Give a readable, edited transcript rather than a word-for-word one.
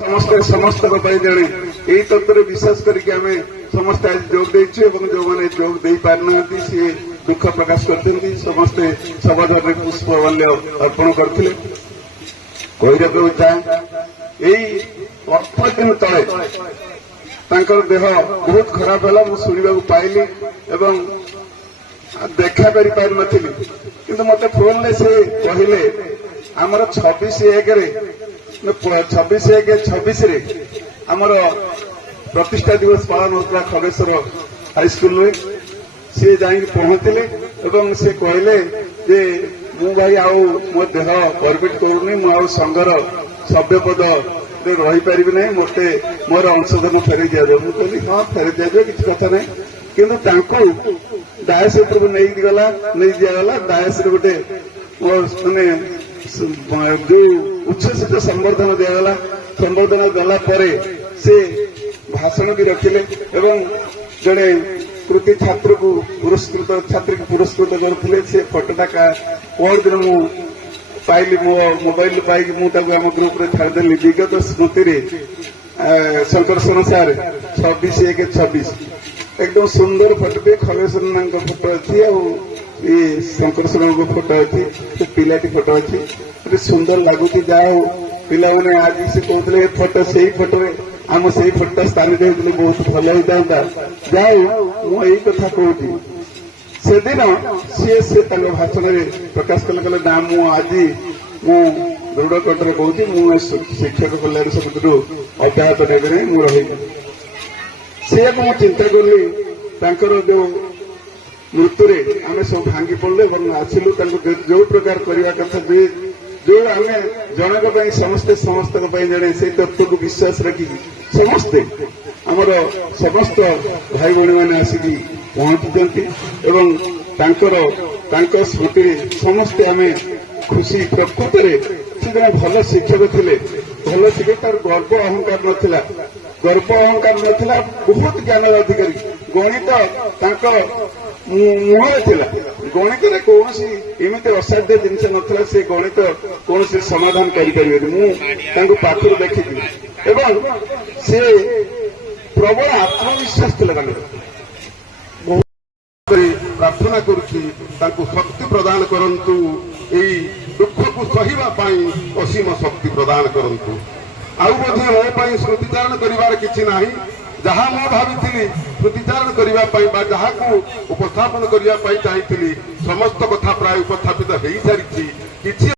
ସମସ୍ତେ ସମସ୍ତଙ୍କ ପାଇଁ ଜଣେ ଏହି ତତ୍ତ୍ୱରେ ବିଶ୍ୱାସ କରିକି ଆମେ ସମସ୍ତେ ଆଜି ଯୋଗ ଦେଇଛୁ ଏବଂ ଯେଉଁମାନେ ଯୋଗ ଦେଇପାରିନାହାନ୍ତି ସିଏ ଦୁଃଖ ପ୍ରକାଶ କରିଛନ୍ତି। ସମସ୍ତେ ସଭାଧରରେ ପୁଷ୍ପମାଲ୍ୟ ଅର୍ପଣ କରିଥିଲେ। କହିବାକୁ ଚାହେଁ ଏଇ ଅଳ୍ପ ଦିନ ତଳେ ତାଙ୍କର ଦେହ ବହୁତ ଖରାପ ହେଲା, ମୁଁ ଶୁଣିବାକୁ ପାଇଲି ଏବଂ ଦେଖା କରିପାରିନଥିଲି, କିନ୍ତୁ ମୋତେ ଫୋନରେ ସେ କହିଲେ ଆମର 26/1/26 ଆମର ପ୍ରତିଷ୍ଠା ଦିବସ ପାଳନ ହେଉଥିଲା ଖଗେଶ୍ୱର ହାଇସ୍କୁଲରେ। ସେ ଯାଇକି ପହଞ୍ଚିଲେ ଏବଂ ସେ କହିଲେ ଯେ ମୁଁ ଭାଇ ଆଉ ମୋ ଦେହ ପରମିଟ୍ କରୁନି, ମୁଁ ଆଉ ସଂଘର ସଭ୍ୟ ପଦରେ ରହିପାରିବି ନାହିଁ, ମୋତେ ମୋର ଅଂଶଧନ ଫେରେଇ ଦିଆଯାଉ। ମୁଁ କହିଲି ହଁ ଫେରେଇ ଦିଆଯିବ, କିଛି କଥା ନାହିଁ। କିନ୍ତୁ ତାଙ୍କୁ ଡାଏସ୍ ଉପରକୁ ନେଇ ଦିଆଗଲା। ଡାଏସ୍ରେ ଗୋଟେ ମାନେ ଯୋଉ ଉଚ୍ଛ୍ୱସିତ ସମ୍ବର୍ଦ୍ଧନା ଦିଆଗଲା। ସମ୍ବର୍ଦ୍ଧନା ଦେଲା ପରେ ସେ ଭାଷଣ ବି ରଖିଲେ ଏବଂ ଜଣେ କୃତି ଛାତ୍ରୀକୁ ପୁରସ୍କୃତ କରୁଥିଲେ। ସେ ଫଟୋଟା ପରଦିନ ମୁଁ ପାଇଲି, ମୋ ମୋବାଇଲ ପାଇକି ମୁଁ ତାକୁ ଆମ ଗ୍ରୁପରେ ଛାଡ଼ିଦେଲି। ବିଗତ ସ୍ମୃତିରେ ଶଙ୍କର ସାର୍ 26/1/26 একদম সুন্দর ফটোটি খগেশ্বরଙ୍କ ফটো ଅଛି ଆଉ ଶଙ୍କର ସାରଙ୍କ ଫଟୋ ଅଛି, ସେ ପିଲାଟି ଫଟୋ ଅଛି, ଏତେ ସୁନ୍ଦର ଲାଗୁଛି। ଯାହା ହଉ ପିଲାମାନେ ଆଜି ସେ କହୁଥିଲେ ଏ ଫଟୋ ସେଇ ଫଟୋରେ ଆମ ସେଇ ଫଟୋ ସ୍ଥାନିତ ହେଇଥିଲେ ବହୁତ ଭଲ ହେଇଥାନ୍ତା। ଯାହା ହଉ ମୁଁ ଏଇ କଥା କହୁଛି, ସେଦିନ ସେ ତାଙ୍କ ଭାଷଣରେ ପ୍ରକାଶ କଲେ ନା ମୁଁ ଆଜି ଦୃଢ କଣ୍ଠରେ କହୁଛି ମୁଁ ଶିକ୍ଷକ କଲ୍ୟାଣ ସମିତିରୁ ଅବ୍ୟାହତ ନେବେ, ମୁଁ ରହିବି। ସେୟାକୁ ମୁଁ ଚିନ୍ତା କଲି, ତାଙ୍କର ଯୋଉ ମୃତ୍ୟୁରେ ଆମେ ସବୁ ଭାଙ୍ଗି ପଡିଲୁ ଏବଂ ଆସିଲୁ ତାଙ୍କୁ ଯୋଉ ପ୍ରକାର କରିବା କଥା, ଯୋଉ ଆମେ ଜଣଙ୍କ ପାଇଁ ସମସ୍ତଙ୍କ ପାଇଁ ଜଣେ ସେଇ ତତ୍ତ୍ୱକୁ ବିଶ୍ୱାସ ରଖିକି ସମସ୍ତେ ଆମର ସମସ୍ତ ଭାଇ ଭଉଣୀମାନେ ଆସିକି ପହଞ୍ଚୁଛନ୍ତି ଏବଂ ତାଙ୍କ ସ୍ମୃତିରେ ସମସ୍ତେ ଆମେ ଖୁସି। ପ୍ରକୃତରେ ସେ ଜଣେ ଭଲ ଶିକ୍ଷକ ଥିଲେ, ଭଲ ଶିକ୍ଷକ। ତାର ଗର୍ବ ଅହଙ୍କାର ନଥିଲା, ବହୁତ ଜ୍ଞାନର ଅଧିକାରୀ। ଗଣିତ ତାଙ୍କ ମୁହଁରେ ଥିଲା। ଗଣିତରେ କୌଣସି ଏମିତି ଅସାଧ୍ୟ ଜିନିଷ ନଥିଲା, ସେ ଗଣିତ କୌଣସି ସମାଧାନ କରିପାରିବେନି। ମୁଁ ତାଙ୍କୁ ପାଖରୁ ଦେଖିଥିଲି ଏବଂ ସେ ପ୍ରବଳ ଆତ୍ମବିଶ୍ୱାସ ଥିଲା ତାଙ୍କର। ପ୍ରାର୍ଥନା କରୁଛି ତାଙ୍କୁ ଶକ୍ତି ପ୍ରଦାନ କରନ୍ତୁ, ଏଇ ଦୁଃଖକୁ ସହିବା ପାଇଁ ଅସୀମ ଶକ୍ତି ପ୍ରଦାନ କରନ୍ତୁ। ଆଉ ମଧ୍ୟ ମୋ ପାଇଁ ସ୍ମୃତିଚାରଣ କରିବାର କିଛି ନାହିଁ। ଯାହା ମୁଁ ଭାବିଥିଲି ସ୍ମୃତିଚାରଣ କରିବା ପାଇଁ ବା ଯାହାକୁ ଉପସ୍ଥାପନ କରିବା ପାଇଁ ଚାହିଁଥିଲି ସମସ୍ତ କଥା ପ୍ରାୟ ଉପସ୍ଥାପିତ ହେଇସାରିଛି। କିଛି